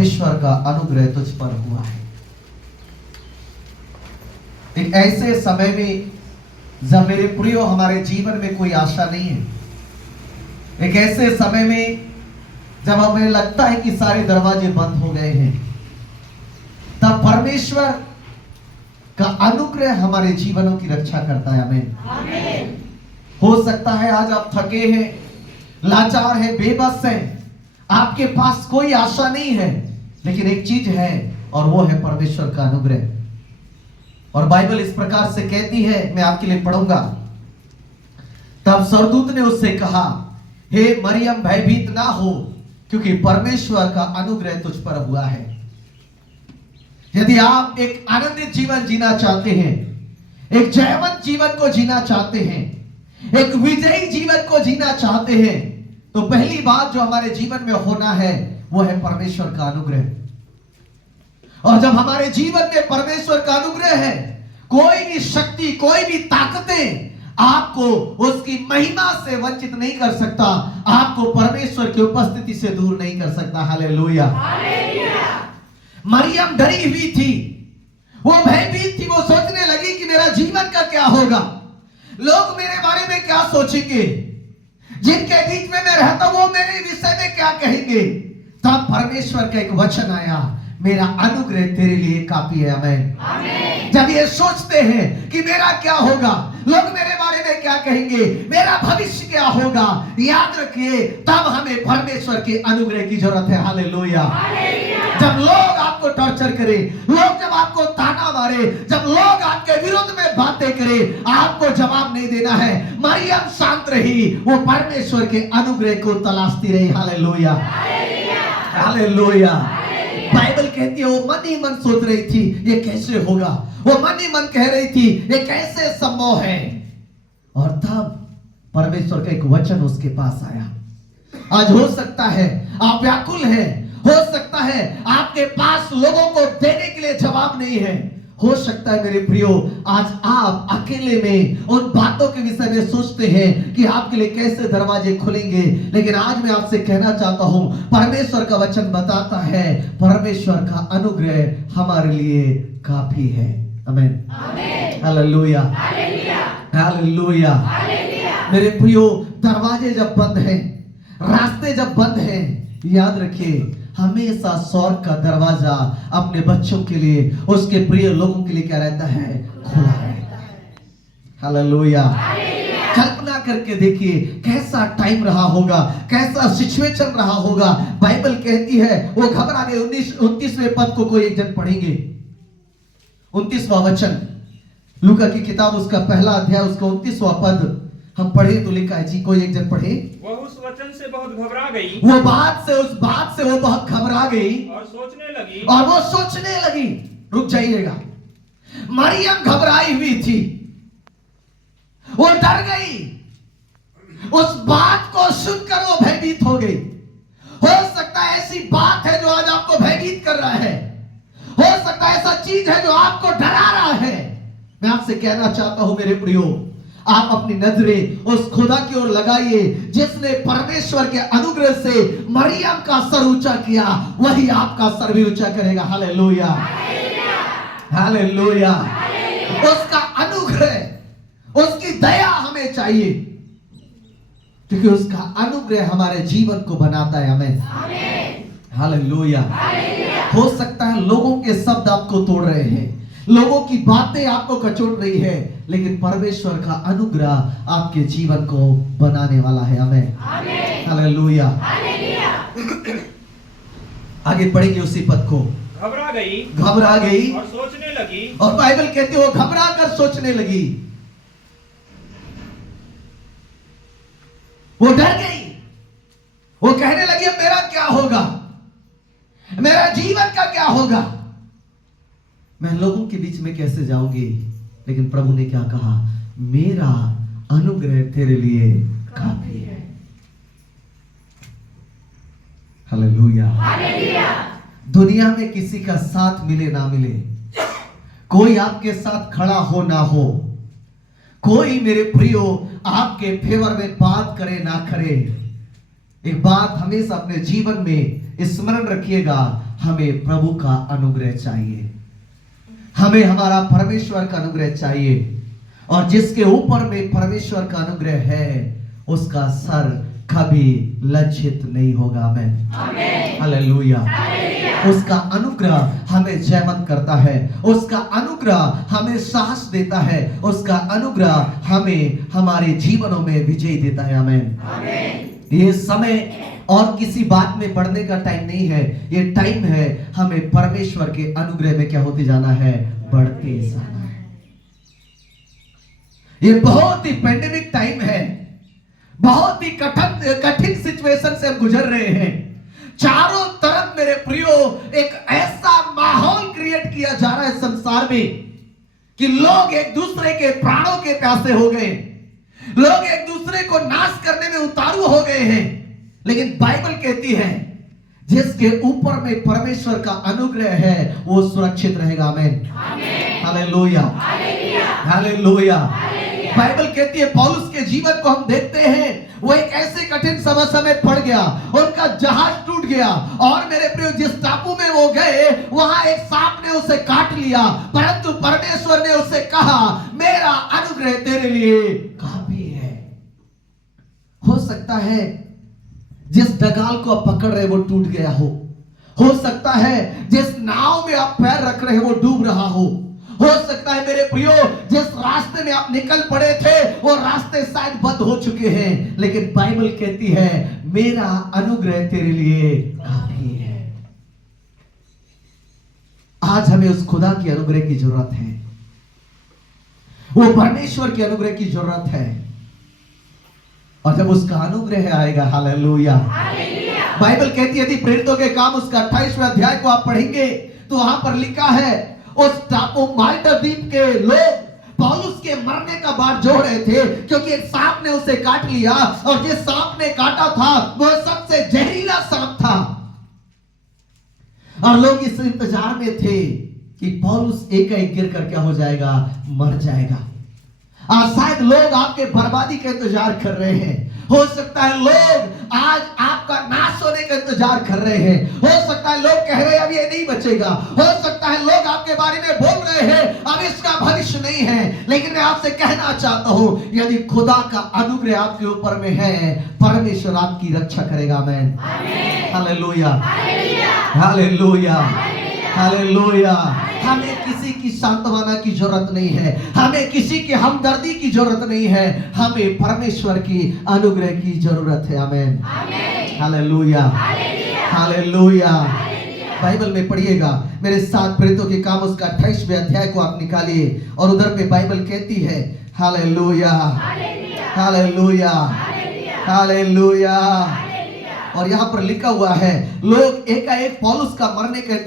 परमेश्वर का अनुग्रह तुझ पर हुआ है। एक ऐसे समय में जब मेरे प्रियो हमारे जीवन में कोई आशा नहीं है, एक ऐसे समय में जब हमें लगता है कि सारे दरवाजे बंद हो गए हैं, तब परमेश्वर का अनुग्रह हमारे जीवनों की रक्षा करता है। आमीन। हो सकता है आज आप थके हैं, लाचार हैं, बेबस हैं, आपके पास कोई आशा नहीं है, लेकिन एक चीज है और वो है परमेश्वर का अनुग्रह। और बाइबल इस प्रकार से कहती है, मैं आपके लिए पढ़ूंगा। तब स्वर्गदूत ने उससे कहा, हे मरियम भयभीत ना हो, क्योंकि परमेश्वर का अनुग्रह तुझ पर हुआ है। यदि आप एक आनंदित जीवन जीना चाहते हैं, एक जयवंत जीवन को जीना चाहते हैं, एक विजयी जीवन को जीना चाहते हैं, तो पहली बात जो हमारे जीवन में होना है वो है परमेश्वर का अनुग्रह। और जब हमारे जीवन में परमेश्वर का अनुग्रह है, कोई भी शक्ति, कोई भी ताकतें आपको उसकी महिमा से वंचित नहीं कर सकता, आपको परमेश्वर की उपस्थिति से दूर नहीं कर सकता। हालेलुया। मरियम डरी हुई थी, वो भयभीत थी, वो सोचने लगी कि मेरा जीवन का क्या होगा, लोग मेरे बारे में क्या सोचेंगे, जिनके बीच में मैं रहता हूं वो मेरे विषय में क्या कहेंगे। तब परमेश्वर का एक वचन आया, मेरा अनुग्रह तेरे लिए काफी है। आमीन। जब ये सोचते हैं कि मेरा क्या होगा, लोग मेरे बारे में क्या कहेंगे, मेरा भविष्य क्या होगा, याद रखिए तब हमें परमेश्वर के अनुग्रह की जरूरत है। हालेलुया। जब लोग आपको टॉर्चर करे, लोग जब आपको ताना मारे, जब लोग आपके विरुद्ध में बातें करे, आपको जवाब नहीं देना है। मरियम शांत रही, वो परमेश्वर के अनुग्रह को तलाशती रही। Hallelujah, hallelujah. बाइबल कहती है वो मन ही मन सोच रही थी ये कैसे होगा, वो मन ही मन कह रही थी ये कैसे संभव है। और तब परमेश्वर का एक वचन उसके पास आया। आज हो सकता है आप व्याकुल हैं, हो सकता है आपके पास लोगों को देने के लिए जवाब नहीं है, हो सकता है मेरे प्रियो आज आप अकेले में उन बातों के विषय में सोचते हैं कि आपके लिए कैसे दरवाजे खुलेंगे, लेकिन आज मैं आपसे कहना चाहता हूं परमेश्वर का वचन बताता है परमेश्वर का अनुग्रह हमारे लिए काफी है। आमीन, हालेलुया, हालेलुया। मेरे प्रियो दरवाजे जब बंद हैं, रास्ते जब बंद हैं, याद रखिए हमेशा स्वर्ग का दरवाजा अपने बच्चों के लिए, उसके प्रिय लोगों के लिए क्या रहता है, खुला रहता है। हालेलुया। कल्पना करके देखिए कैसा टाइम रहा होगा, कैसा सिचुएशन रहा होगा। बाइबल कहती है वो घबरा गए। 29वें पद को कोई एक जन पढ़ेंगे, 29वां वचन, लूका की किताब उसका पहला अध्याय उसका 29वां पद हम पढ़े तो लिखा है जी, कोई एक जन पढ़े। वह उस वचन से बहुत घबरा गई, वो बात से, उस बात से वो बहुत घबरा गई और सोचने लगी। रुक जाइएगा, मरियम घबराई हुई थी, वो डर गई, उस बात को सुनकर वो भयभीत हो गई। हो सकता है ऐसी बात है जो आज आपको भयभीत कर रहा है, हो सकता है ऐसा चीज है जो आपको डरा रहा है। मैं आपसे कहना चाहता हूं मेरे प्रियो, आप अपनी नजरें उस खुदा की ओर लगाइए जिसने परमेश्वर के अनुग्रह से मरियम का सर ऊंचा किया, वही आपका सर भी ऊंचा करेगा। Hallelujah, hallelujah. उसका अनुग्रह, उसकी दया हमें चाहिए, क्योंकि उसका अनुग्रह हमारे जीवन को बनाता है। हमें हालेलुया। हो सकता है लोगों के शब्द आपको तोड़ रहे हैं, लोगों की बातें आपको कचोट रही है, लेकिन परमेश्वर का अनुग्रह आपके जीवन को बनाने वाला है। आमीन, हालेलुया। आगे पढ़ेंगे उसी पद को। घबरा गई और सोचने लगी, और बाइबल कहती है वो घबरा कर सोचने लगी, वो डर गई, वो कहने लगी अब मेरा क्या होगा, मेरा जीवन का क्या होगा, मैं लोगों के बीच में कैसे जाऊंगी। लेकिन प्रभु ने क्या कहा, मेरा अनुग्रह तेरे लिए काफी है। हालेलुया। दुनिया में किसी का साथ मिले ना मिले, कोई आपके साथ खड़ा हो ना हो, कोई मेरे प्रियो आपके फेवर में बात करे ना करे, एक बात हमेशा अपने जीवन में स्मरण रखिएगा, हमें प्रभु का अनुग्रह चाहिए, हमें हमारा परमेश्वर का अनुग्रह चाहिए। और जिसके ऊपर में परमेश्वर का अनुग्रह है, उसका सर कभी लज्जित नहीं होगा। आमेन, हालेलुया। उसका अनुग्रह हमें जयवंत करता है, उसका अनुग्रह हमें साहस देता है, उसका अनुग्रह हमें हमारे जीवनों में विजय देता है। आमेन। ये समय और किसी बात में बढ़ने का टाइम नहीं है, ये टाइम है हमें परमेश्वर के अनुग्रह में क्या होते जाना है, बढ़ते जाना है। ये बहुत ही पैंडेमिक टाइम है, बहुत ही कठिन सिचुएशन से हम गुजर रहे हैं। चारों तरफ मेरे प्रियो एक ऐसा माहौल क्रिएट किया जा रहा है संसार में कि लोग एक दूसरे के प्राणों के प्यासे हो गए, लोग एक दूसरे को नाश करने में उतारू हो गए हैं। लेकिन बाइबल कहती है जिसके ऊपर में परमेश्वर का अनुग्रह है वो सुरक्षित रहेगा। आमेन, हालेलुया, हालेलुया। बाइबल कहती है पौलुस के जीवन को हम देखते हैं, वो एक ऐसे कठिन समस्या में पड़ गया, उनका जहाज टूट गया और मेरे प्रिय जिस टापू में वो गए वहां एक सांप ने उसे काट लिया, परंतु परमेश्वर ने उसे कहा मेरा अनुग्रह तेरे लिए काफी है। हो सकता है जिस डगाल को आप पकड़ रहे वो टूट गया हो सकता है जिस नाव में आप पैर रख रहे वो डूब रहा हो सकता है मेरे प्रियो जिस रास्ते में आप निकल पड़े थे वो रास्ते शायद बंद हो चुके हैं, लेकिन बाइबल कहती है मेरा अनुग्रह तेरे लिए काफी है। आज हमें उस खुदा की अनुग्रह की जरूरत है, वो परमेश्वर की अनुग्रह की जरूरत है। और जब उसका अनुग्रह आएगा, हालेलुया, बाइबल कहती है यदि प्रेरितों के काम उसका 28वें अध्याय को आप पढ़ेंगे तो वहां पर लिखा है उस टापू माल्टा द्वीप के लोग पौलुस के मरने का बाट जोड़ रहे थे क्योंकि एक सांप ने उसे काट लिया और जिस सांप ने काटा था वह सबसे जहरीला सांप था। और लोग इस इंतजार में थे कि पौलुस एक गिर कर क्या हो जाएगा, मर जाएगा। आज शायद लोग आपके बर्बादी का इंतजार कर रहे हैं, हो सकता है लोग आज आपका नाश होने का इंतजार कर रहे हैं, हो सकता है लोग कह रहे हैं अब ये नहीं बचेगा, हो सकता है लोग आपके बारे में बोल रहे हैं अब इसका भविष्य नहीं है। लेकिन मैं आपसे कहना चाहता हूं यदि खुदा का अनुग्रह आपके ऊपर में है, परमेश्वर आपकी रक्षा करेगा। आमेन, हालेलुया, हालेलुया, हालेलुया। हमें किसी की सांत्वना की जरूरत नहीं है, हमें किसी की हमदर्दी की जरूरत नहीं है, हमें परमेश्वर की अनुग्रह की जरूरत है। आमेन, हालेलुया, हालेलुया। बाइबल में पढ़िएगा मेरे साथ, प्रेरितों के काम उसका 28वें अध्याय को आप निकालिए और उधर पे बाइबल कहती है हालेलुया, हालेलुया, हालेलुया। और यहाँ पर लिखा हुआ है लोग एकाएक पौलुस का मरने के